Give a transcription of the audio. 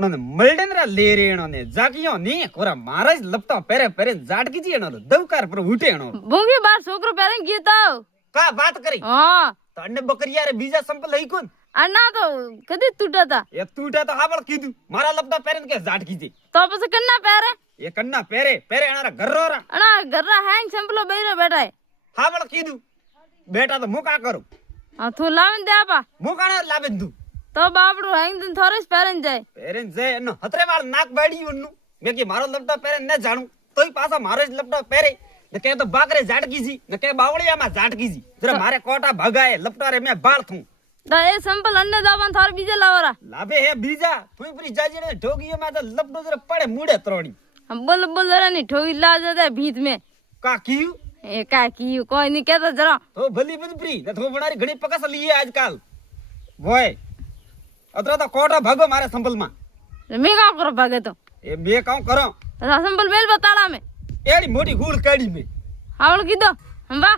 અને મલડેનરા લેરેણો ને જાગિયો ને કોરા મારા જ લપટા પેરે પેરે જાટકી જી એનો દવકાર પર ઉઠેણો ભૂંગી બાર છોકરો પહેરીને ગયો તો કા વાત કરી હા તો અન્ને બકરિયારે બીજા સંપલ લઈ કોણ અના તો કદી તૂટતા એ તૂટા તો હાબળ કીધું મારા લપટા પેરે કે જાટકી જી તો પછી કન્ના પહેરે એ કન્ના પેરે પેરે એના ઘરોરા અના ઘરના હેંગ સંપલો બૈરો બેઠા હાબળ કીધું બેટા તો મુકા કરું હા તું લાવીને દે આપા મુકાણે લાવે તું તો બાપડું હેંગ દિન થોરેસ પહેરીને જાય પેરેન જાય એનો હતરે વાળ નાક બાડ્યું એનું મેં કે મારો લપટા પેરે ન જાણું તોય પાછા મારો જ લપટા પહેરે ને કે તો બાકરે જાટકી જી ને કે બાવળિયામાં જાટકી જી જરા મારે કોટા ભગાય લપટા રે મેં બાળ થું તો એ સંપલ અન્ને દાવાન થોર બીજે લાવરા લાભે હે બીજા તું પરી જાજીને ઢોગીમાં તો લપડો જરા પડે મૂડે ત્રોડી બોલ બોલ ની ઠોઈ લાજ દે ભીત મે કા કીયું એ કા કી કોઈ ની કેતો જરા તો ભલી બધી પ્રી ને તો બનારી ઘણી પકસ લીએ આજકાલ ભોય અતરા તો કોટા ભાગો મારે સંભલમાં મે કા કરો ભાગે તો એ બે કામ કરો સંપલ મેલ બતાડા મે એડી મોટી ગૂળ કાઢી મે આવળ કીધો હંબા